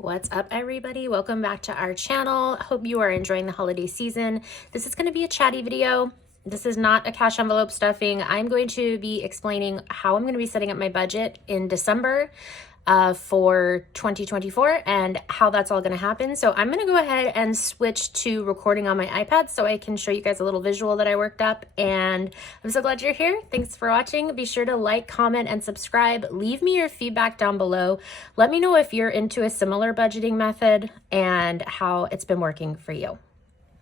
What's up, everybody? Welcome back to our channel. Hope you are enjoying the holiday season. This is going to be a chatty video. This is not a cash envelope stuffing. I'm going to be explaining how I'm going to be setting up my budget in December for 2024 and how that's all going to happen. So I'm going to go ahead and switch to recording on my iPad so I can show you guys a little visual that I worked up. And I'm so glad you're here. Thanks for watching. Be sure to like, comment, and subscribe. Leave me your feedback down below. Let me know if you're into a similar budgeting method and how it's been working for you.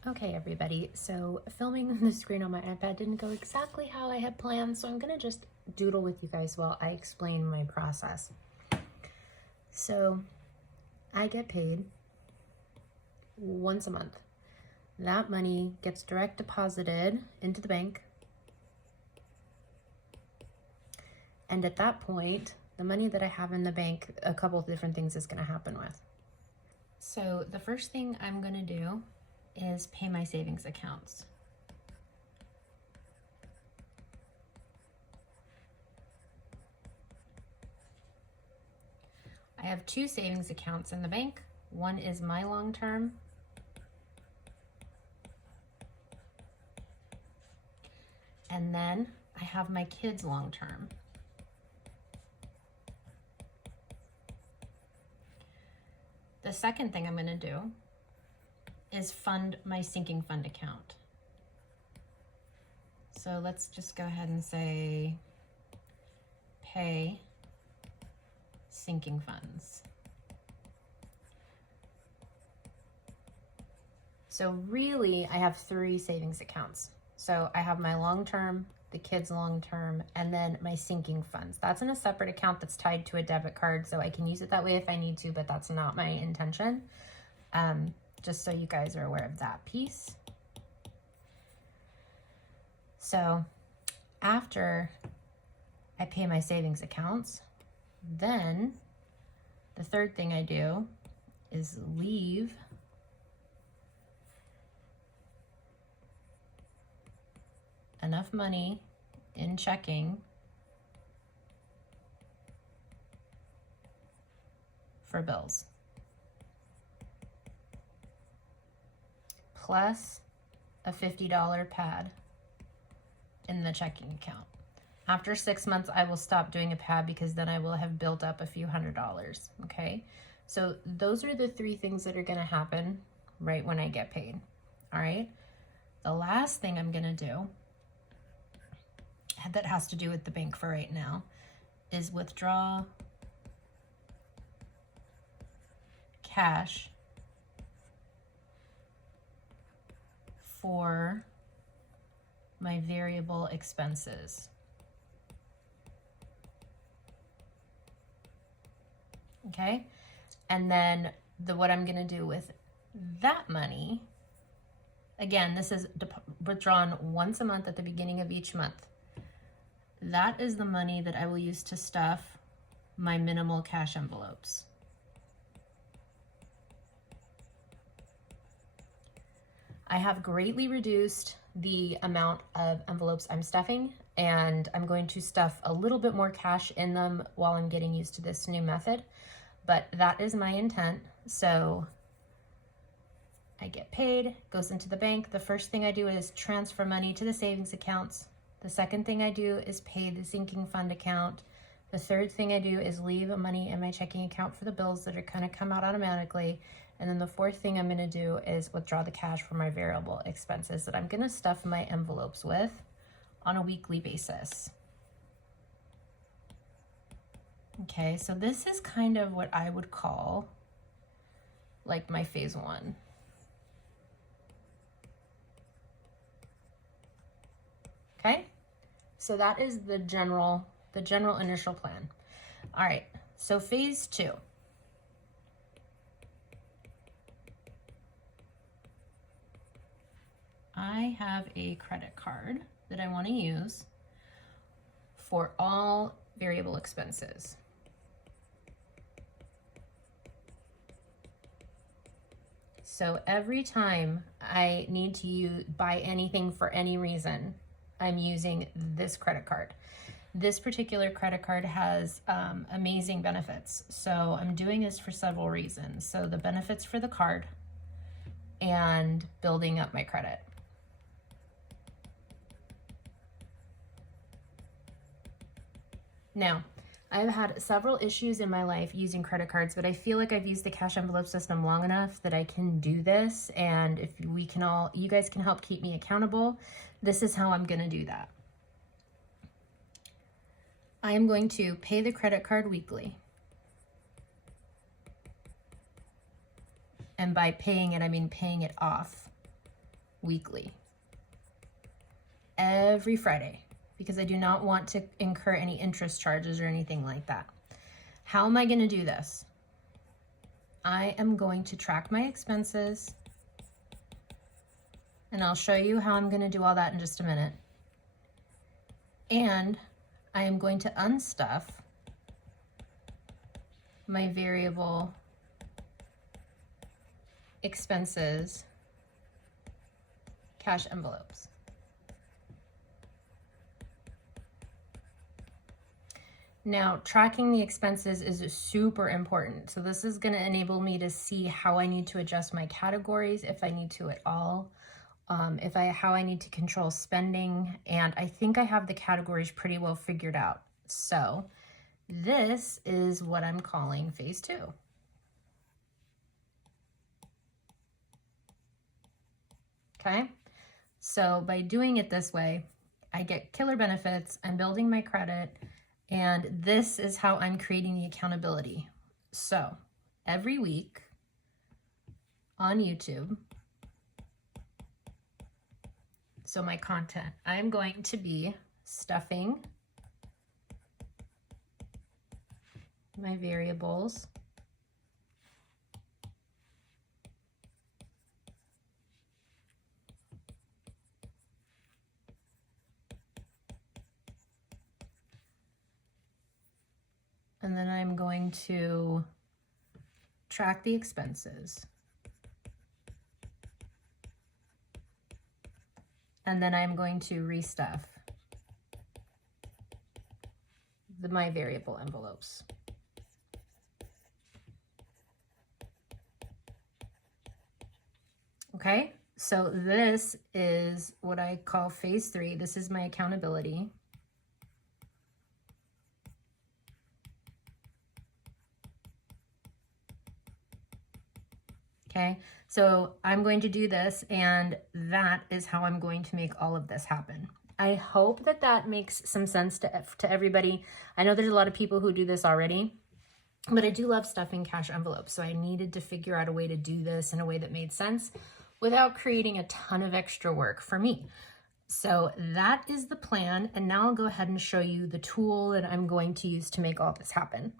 Okay, everybody, so filming the screen on my iPad didn't go exactly how I had planned, so I'm going to just doodle with you guys while I explain my process. So I get paid once a month. That money gets direct deposited into the bank. And at that point, the money that I have in the bank, a couple of different things is going to happen with. So the first thing I'm going to do is pay my savings accounts. I have two savings accounts in the bank. One is my long-term, and then I have my kids' long-term. The second thing I'm going to do is fund my sinking fund account. So let's just go ahead and say pay sinking funds. So really I have three savings accounts. So I have my long-term, the kids' long-term, and then my sinking funds. That's in a separate account that's tied to a debit card, so I can use it that way if I need to, but that's not my intention. Just so you guys are aware of that piece. So after I pay my savings accounts, then the third thing I do is leave enough money in checking for bills, plus a $50 pad in the checking account. After 6 months, I will stop doing a pad because then I will have built up a few $100s, okay? So those are the three things that are gonna happen right when I get paid, all right? The last thing I'm gonna do that has to do with the bank for right now is withdraw cash for my variable expenses. Okay, and then what I'm gonna do with that money, again, this is withdrawn once a month at the beginning of each month. That is the money that I will use to stuff my minimal cash envelopes. I have greatly reduced the amount of envelopes I'm stuffing, and I'm going to stuff a little bit more cash in them while I'm getting used to this new method. But that is my intent. So I get paid, goes into the bank. The first thing I do is transfer money to the savings accounts. The second thing I do is pay the sinking fund account. The third thing I do is leave money in my checking account for the bills that are kind of come out automatically. And then the fourth thing I'm gonna do is withdraw the cash for my variable expenses that I'm gonna stuff my envelopes with on a weekly basis. Okay, so this is kind of what I would call like my phase one. Okay, so that is the general initial plan. All right, so phase two. I have a credit card that I want to use for all variable expenses. So every time I need to buy anything for any reason, I'm using this credit card. This particular credit card has amazing benefits. So I'm doing this for several reasons. So the benefits for the card and building up my credit. Now, I've had several issues in my life using credit cards, but I feel like I've used the cash envelope system long enough that I can do this. And if you guys can help keep me accountable, this is how I'm gonna do that. I am going to pay the credit card weekly. And by paying it, I mean paying it off weekly. Every Friday, because I do not want to incur any interest charges or anything like that. How am I going to do this? I am going to track my expenses, and I'll show you how I'm going to do all that in just a minute. And I am going to unstuff my variable expenses cash envelopes. Now, tracking the expenses is super important. So this is going to enable me to see how I need to adjust my categories, if I need to at all, how I need to control spending. And I think I have the categories pretty well figured out. So this is what I'm calling phase 2. Okay, so by doing it this way, I get killer benefits, I'm building my credit, and this is how I'm creating the accountability. So every week on YouTube, so my content, I'm going to be stuffing my variables and then I'm going to track the expenses. And then I'm going to restuff my variable envelopes. Okay, so this is what I call phase 3. This is my accountability. Okay, so I'm going to do this, and that is how I'm going to make all of this happen. I hope that that makes some sense to everybody. I know there's a lot of people who do this already, but I do love stuffing cash envelopes. So I needed to figure out a way to do this in a way that made sense without creating a ton of extra work for me. So that is the plan. And now I'll go ahead and show you the tool that I'm going to use to make all this happen.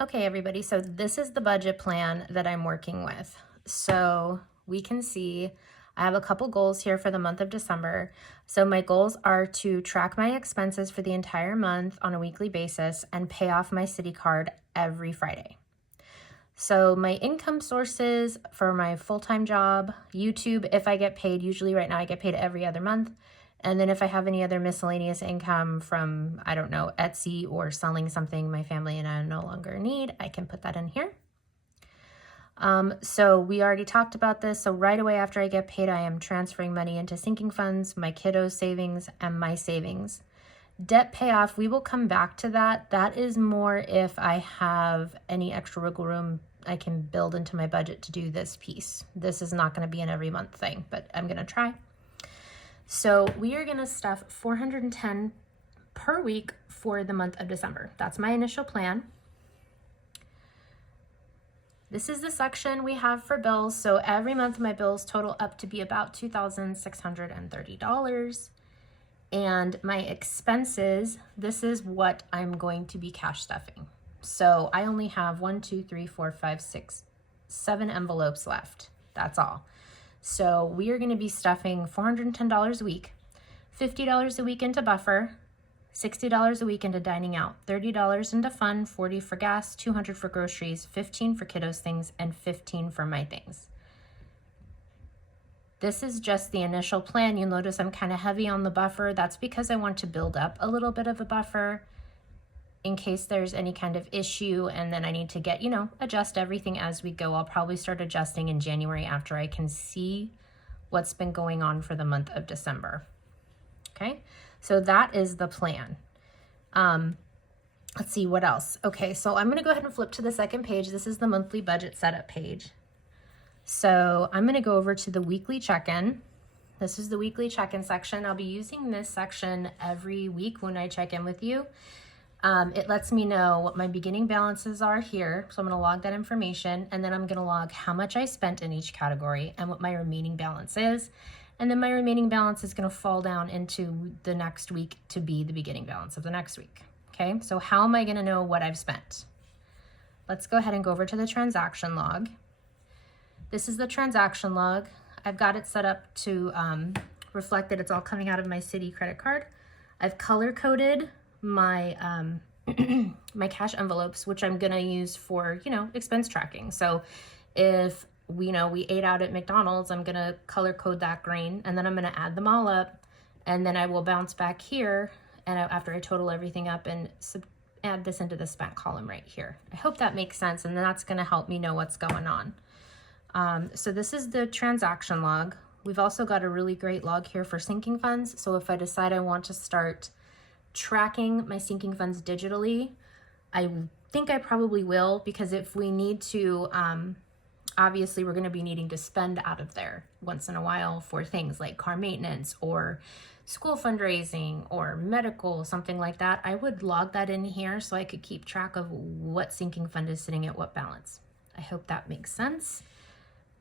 Okay, everybody, so this is the budget plan that I'm working with. So we can see I have a couple goals here for the month of December. So my goals are to track my expenses for the entire month on a weekly basis and pay off my city card every Friday. So my income sources for my full-time job, YouTube, if I get paid, usually right now I get paid every other month. And then if I have any other miscellaneous income from, I don't know, Etsy or selling something my family and I no longer need, I can put that in here. So we already talked about this. So right away after I get paid, I am transferring money into sinking funds, my kiddos' savings, and my savings. Debt payoff, we will come back to that. That is more if I have any extra wiggle room I can build into my budget to do this piece. This is not going to be an every month thing, but I'm going to try. So we are going to stuff $410 per week for the month of December. That's my initial plan. This is the section we have for bills. So every month my bills total up to be about $2,630. And my expenses, this is what I'm going to be cash stuffing. So I only have 7 envelopes left. That's all. So we are going to be stuffing $410 a week, $50 a week into buffer, $60 a week into dining out, $30 into fun, $40 for gas, $200 for groceries, $15 for kiddos things, and $15 for my things. This is just the initial plan. You'll notice I'm kind of heavy on the buffer. That's because I want to build up a little bit of a buffer in case there's any kind of issue, and then I need to get, you know, adjust everything as we go. I'll probably start adjusting in January after I can see what's been going on for the month of December. Okay, so that is the plan. Let's see what else. Okay, so I'm gonna go ahead and flip to the second page. This is the monthly budget setup page. So I'm gonna go over to the weekly check-in. This is the weekly check-in section. I'll be using this section every week when I check in with you. It lets me know what my beginning balances are here. So I'm gonna log that information, and then I'm gonna log how much I spent in each category and what my remaining balance is. And then my remaining balance is gonna fall down into the next week to be the beginning balance of the next week. Okay, so how am I gonna know what I've spent? Let's go ahead and go over to the transaction log. This is the transaction log. I've got it set up to reflect that it's all coming out of my Citi credit card. I've color coded my my cash envelopes, which I'm gonna use for, you know, expense tracking. So if we ate out at McDonald's, I'm gonna color code that green, and then I'm gonna add them all up, and then I will bounce back here, and after I total everything up and add this into the spent column right here. I hope that makes sense, and that's gonna help me know what's going on. So this is the transaction log. We've also got a really great log here for sinking funds. So if I decide I want to start tracking my sinking funds digitally, I think I probably will, because if we need to, obviously we're going to be needing to spend out of there once in a while for things like car maintenance or school fundraising or medical, something like that. I would log that in here so I could keep track of what sinking fund is sitting at what balance. I hope that makes sense.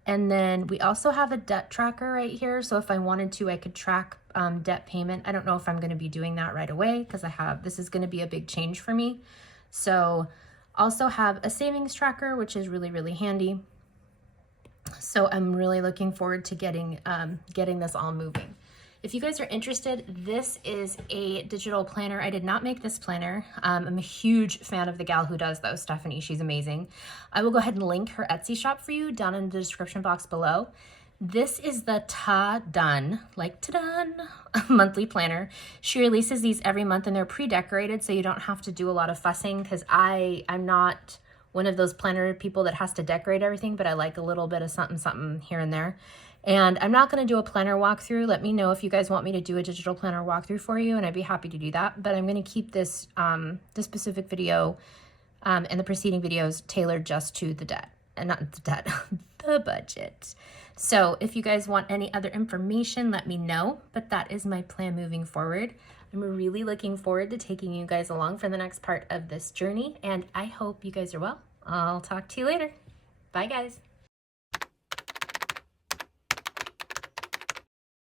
And then we also have a debt tracker right here. So if I wanted to, I could track debt payment. I don't know if I'm going to be doing that right away because this is going to be a big change for me. So also have a savings tracker, which is really, really handy. So I'm really looking forward to getting this all moving. If you guys are interested, this is a digital planner. I did not make this planner. I'm a huge fan of the gal who does though, Stephanie. She's amazing. I will go ahead and link her Etsy shop for you down in the description box below. This is the Ta-Done, like Ta-Done, monthly planner. She releases these every month, and they're pre-decorated, so you don't have to do a lot of fussing, because I'm not one of those planner people that has to decorate everything, but I like a little bit of something here and there. And I'm not going to do a planner walkthrough. Let me know if you guys want me to do a digital planner walkthrough for you, and I'd be happy to do that. But I'm going to keep this this specific video and the preceding videos tailored just to the debt, and not the debt, the budget. So if you guys want any other information, let me know. But that is my plan moving forward. I'm really looking forward to taking you guys along for the next part of this journey, and I hope you guys are well. I'll talk to you later. Bye, guys.